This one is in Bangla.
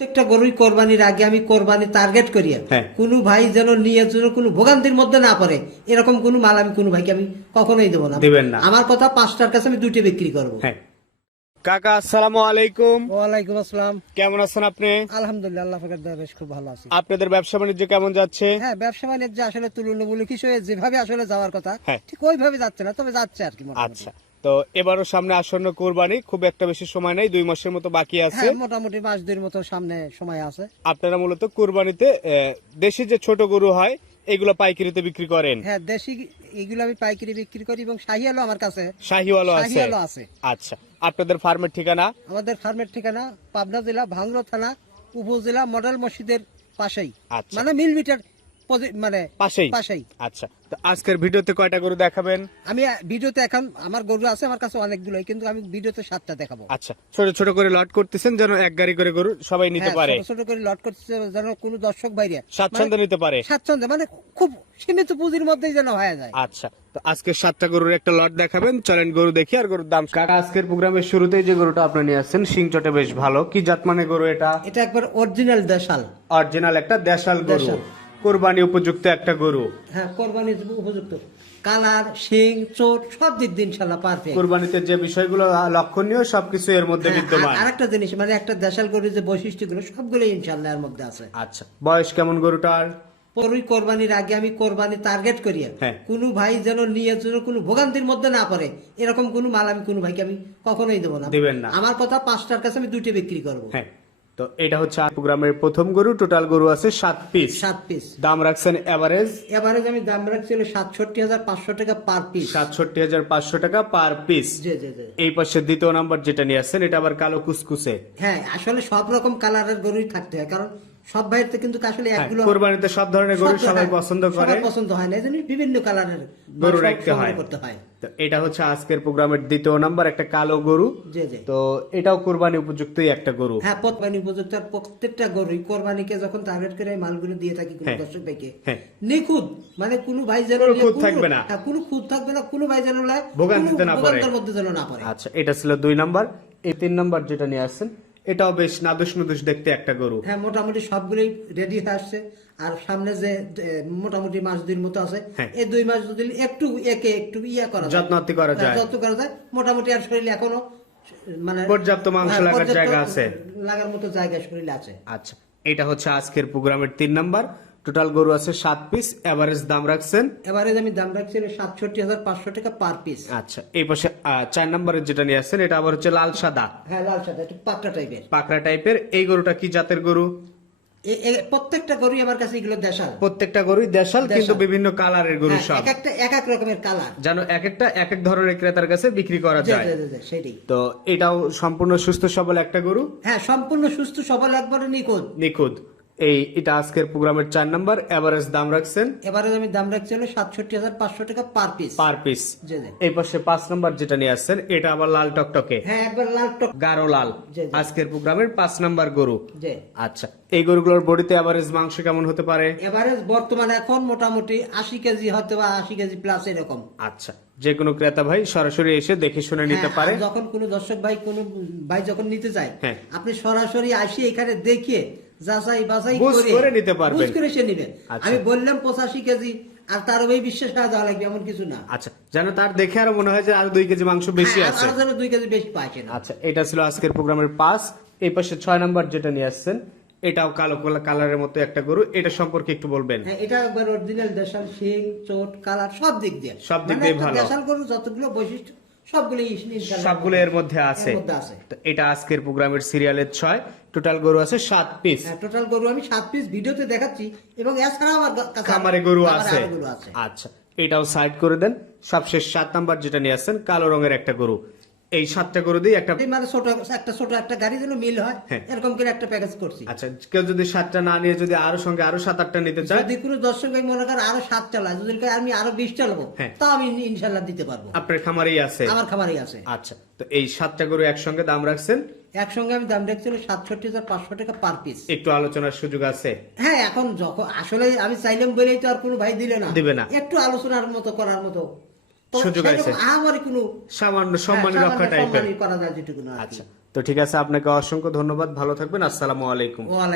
প্রত্যেকটা গরুই কোরবানির আগে আমি কোরবানি টার্গেট করি কোনো ভাই যেন নিয়ে যেন কোনো ভোগান্তির মধ্যে না পড়ে, এরকম কোনো মাল আমি কোনো ভাইকে আমি কখনোই দেবো না। দিবেন না। আমার কথা 5টার কাছে আমি 2টে বিক্রি করবো। কাকা আসসালামু আলাইকুম। ওয়ালাইকুম আসসালাম। কেমন আছেন আপনি? আলহামদুলিল্লাহ, আল্লাহ পাকের দয়ায় বেশ খুব ভালো আছি। আপনাদের ব্যবসা বাণিজ্য কেমন যাচ্ছে? হ্যাঁ, ব্যবসা বাণিজ্য আসলে তুলনামূলক হিসেবে যেভাবে আসলে যাওয়ার কথা হ্যাঁ। ঠিক ওইভাবে যাচ্ছে না, তবে যাচ্ছে আর কি মোটামুটি। আচ্ছা, তো এবারও সামনে আসন্ন কোরবানি, খুব একটা বেশি সময় নাই, 2 মাসের মতো বাকি আছে। হ্যাঁ, মোটামুটি মাস 2 মতো সামনে সময় আছে। আপনারা মূলত কোরবানিতে দেশি যে ছোট গরু হয় এগুলো পাইকারিতে বিক্রি করেন? হ্যাঁ, দেশি এগুলো আমি পাইকারি বিক্রি করি এবং শাহিয়ালও আমার কাছে শাহিওয়ালও আছে? শাহিয়ালও আছে। আচ্ছা, আপনাদের ফার্মের ঠিকানা? আমাদের ফার্মের ঠিকানা পাবনা জেলা ভাঙ্গুড়া থানা উপজেলা মডেল মসজিদের পাশেই, আচ্ছা। মানে মিলিমিটার মানে পাশেই? পাশেই। আচ্ছা, তো আজকের ভিডিওতে কয়টা গরু দেখাবেন? আমি ভিডিওতে এখন আমার গরু আছে আমার কাছে অনেকগুলোই, কিন্তু আমি ভিডিওতে 7টা দেখাবো। আচ্ছা, ছোট ছোট করে লট করতেছেন যেন এক গাড়ি করে গরু সবাই নিতে হ্যাঁ, পারে, ছোট ছোট করে লট করতে যেন কোনো দর্শক বাইরে স্বাচ্ছন্দ্য নিতে পারে। স্বাচ্ছন্দ্য মানে খুব সীমিত পুঁজির মধ্যেই যেন হয়ে যায়। আচ্ছা, তো আজকে 7টা গরুর একটা লট দেখাবেন, চলেন গরু দেখি আর গরুর দাম। কাকা, আজকের প্রোগ্রামের শুরুতেই যে গরুটা আপনি নিয়ে আসছেন সিংচটে বেশ ভালো, কি জাত মানে গরু এটা? এটা একবার অরিজিনাল দেশাল। অরিজিনাল একটা দেশাল গরু, দেশাল। কোরবানি উপযুক্ত একটা গরু। হ্যাঁ, কোরবানির উপযুক্ত কালার, শিং, চোট সব দিক দিয়ে ইনশাআল্লাহ পারফেক্ট। কোরবানিতে যে বিষয়গুলো লক্ষণীয় সবকিছু এর মধ্যে বিদ্যমান। আরেকটা জিনিস, মানে একটা দেশাল গরুর যে বৈশিষ্ট্যগুলো সবগুলো ইনশাআল্লাহ এর মধ্যে আছে। আচ্ছা, বয়স কেমন গরুটার? পরই কোরবানির আগে আমি কোরবানি টার্গেট করি হ্যাঁ। কোনো ভাই যেন নিয়ে যেন কোনো ভোগান্তির মধ্যে না পড়ে, এরকম কোনো মাল আমি কোনো ভাইকে আমি কখনোই দেবো না। দিবেন না। আমার কথা 5টার কাছে আমি 2টে বিক্রি করবো। হ্যাঁ, তো এটা হচ্ছে প্রোগ্রামের প্রথম গরু, টোটাল গরু আছে 7 পিস। 7 পিস। দাম রাখছেন এভারেজ? এভারেজ আমি দাম রাখছিল 67,500 টাকা পার পিস। 67,500 টাকা পার পিস। জি জি জি। এই পাশে দ্বিতীয় নাম্বার যেটা নিয়ে আসছেন এটা আবার কালো কুসকুসে। হ্যাঁ, আসলে সব রকম কালারের গরুই থাকতে হয়, কারণ সব ভাইয়ের তো কিন্তু আসলে একগুলো কোরবানিতে সব ধরনের গরু সব সবাই হ্যাঁ, পছন্দ করে, সবার পছন্দ হয় না, এজন্য বিভিন্ন কালারের গরু সব রাখতে সংগ্রহ হয়। করতে হয়। তো এটা হচ্ছে আজকের প্রোগ্রামের দ্বিতীয় নাম্বার, একটা কালো গরু। জি জি। তো এটাও কোরবানি উপযুক্তই একটা গরু। হ্যাঁ, কোরবানি উপযুক্ত। আর প্রত্যেকটা গরুই কোরবানিকে যখন টার্গেট করে এই মালগুলো দিয়ে থাকি কোনো হ্যাঁ। দর্শক ভাইকে, হ্যাঁ। নিখুঁত, মানে কোনো ভাই যেন কোনো খুঁত থাকবে না। হ্যাঁ, কোনো খুঁত থাকবে না, কোনো ভাই যেন ভোগান্তিতে না পড়ে। ভোগান্তির মধ্যে যেন না পড়ে। আচ্ছা, এটা ছিল 2 নাম্বার। এই 3 নাম্বার যেটা নিয়ে আসছেন এটাও বেশ নাদুস নুদুস দেখতে একটা গরু। হ্যাঁ, মোটামুটি সবগুলোই রেডি হয়ে আসছে। আর সামনে যে মোটামুটি মাস 2 মতো আছে, হ্যাঁ। এই 2 মাস যদি একটু একটু ইয়া করা যায়, যত্নআত্তি করা যায়। যত্ন করা যায়, মোটামুটি আর শরীরে এখনো মানে পর্যাপ্ত মাংস হ্যাঁ, লাগার পর্যাপ্ত জায়গা আছে, লাগার মতো জায়গা শরীরে আছে। আচ্ছা, এটা হচ্ছে আজকের প্রোগ্রামের 3 নাম্বার। টোটাল গরু আছে 7 পিস। এভারেজ দাম রাখছেন? এভারেজ আমি দাম রাখছি 67,500 টাকা পার পিস। আচ্ছা, এই পাশে 4 নাম্বারের যেটা নিয়ে আসছেন এটা আবার হচ্ছে লাল সাদা, হ্যাঁ, লাল সাদা একটু পাকড়া টাইপের। পাকড়া টাইপের। এই গরুটা কি জাতের গরু? প্রত্যেকটা গরুই আমার কাছে এগুলো দেশাল। প্রত্যেকটা গরুই দেশাল, কিন্তু দেশাল। বিভিন্ন কালারের গরু হ্যাঁ, সব। এক একটা এক এক রকমের কালার, যেন এক একটা এক এক ধরনের ক্রেতার কাছে বিক্রি করা যায়। সেটাই। তো এটাও সম্পূর্ণ সুস্থ সবল একটা গরু, হ্যাঁ, সম্পূর্ণ সুস্থ সবল, একবারে নিখুঁত। নিখুঁত। এটা আজকের প্রোগ্রামের 4 নাম্বার। এভারেজ দাম রাখছেন? এবারে আমি দাম রাখছি 67,500 টাকা পার পিস। Per piece. জি জি। এই পাশে 5 নাম্বার যেটা নিয়ে আসছেন এটা আবার লাল টকটকে, হ্যাঁ, একবার লাল টক গাঢ় লাল। জি, জি। আজকের প্রোগ্রামের 5 নাম্বার গরু। জি। আচ্ছা, এই গরুগুলোর বডিতে এভারেজ মাংস কেমন হতে পারে? এভারেজ বর্তমানে এখন মোটামুটি 80 কেজি হতে বা 80 কেজি প্লাস এরকম। আচ্ছা, যে কোনো ক্রেতা ভাই সরাসরি এসে দেখে শুনে নিতে হ্যাঁ, পারে। আর যখন কোনো দর্শক ভাই কোনো ভাই যখন নিতে চায়, হ্যাঁ। আপনি সরাসরি আসি এখানে দেখিয়ে যাচাই বাছাই বুঝ করে নিতে পারবেন। বুঝ করে সে নিবেন। আচ্ছা। আমি বললাম 85 কেজি আর তার ওই বিশ্বাস হয়ে যাওয়া লাগবে এমন কিছু না। আচ্ছা, যেন তার দেখে আরো মনে হয় যে আরো 2 কেজি মাংস বেশি হ্যাঁ, আছে। আরো যেন 2 কেজি বেশি পাইছে না। আচ্ছা, এটা ছিল আজকের প্রোগ্রামের 5। এই পাশে 6 নাম্বার যেটা নিয়ে আসছেন এটাও কালো কালারের মতো একটা গরু, এটা সম্পর্কে একটু বলবেন? হ্যাঁ, এটা একবার অরিজিনাল দেশাল, শিং, চোট, কালার সব দিক দিয়ে, সব দিক মানে দিয়ে একটা ভালো। দেশাল গরু যতগুলো বৈশিষ্ট্য সবগুলো এর মধ্যে আছে। তো এটা আজকের প্রোগ্রামের সিরিয়ালের 6। টোটাল গরু আছে 7 পিস। হ্যাঁ, টোটাল গরু আমি 7 পিস ভিডিওতে দেখাচ্ছি, এবং এছাড়াও আমার কাছে খামারে গরু আছে। আরো গরু আছে। আচ্ছা, এটাও সাইড করে দেন। সবশেষ 7 নাম্বার যেটা নিয়ে আসছেন কালো রঙের একটা গরু। এই 7টা গরু দিয়ে একটা, এই মানে ছোট একটা গাড়ি যেন মিল হয়, হ্যাঁ। এরকম করে একটা প্যাকেজ করছি। আচ্ছা, কেউ যদি 7টা না নিয়ে যদি আরো সঙ্গে আরো 7-8টা নিতে চায়, যদি কোনো দর্শক ভাই মনে করেন আরো 7 চালায়, যদি কয় আমি আরো 20 চালাবো, হ্যাঁ। তা আমি ইনশাল্লাহ দিতে পারবো। আপনার খামারেই আছে? আমার খামারেই আছে। আচ্ছা, তো এই 7টা গরু একসঙ্গে দাম রাখছেন? একসঙ্গে আমি দাম রাখছিল 67,500 টাকা পার পিস। একটু আলোচনার সুযোগ আছে? হ্যাঁ, এখন যখন আসলে আমি চাইলাম বলেই তো আর কোনো ভাই দিবে না। একটু আলোচনার মতো করার মতো সুযোগ আছে। আমার কোনো সামান্য সম্মানী রক্ষা টাইপের। করা যায় যেটুকু না। আচ্ছা, তো ঠিক আছে, আপনাকে অসংখ্য ধন্যবাদ, ভালো থাকবেন, আসসালামু আলাইকুম। ওয়ালাইকুম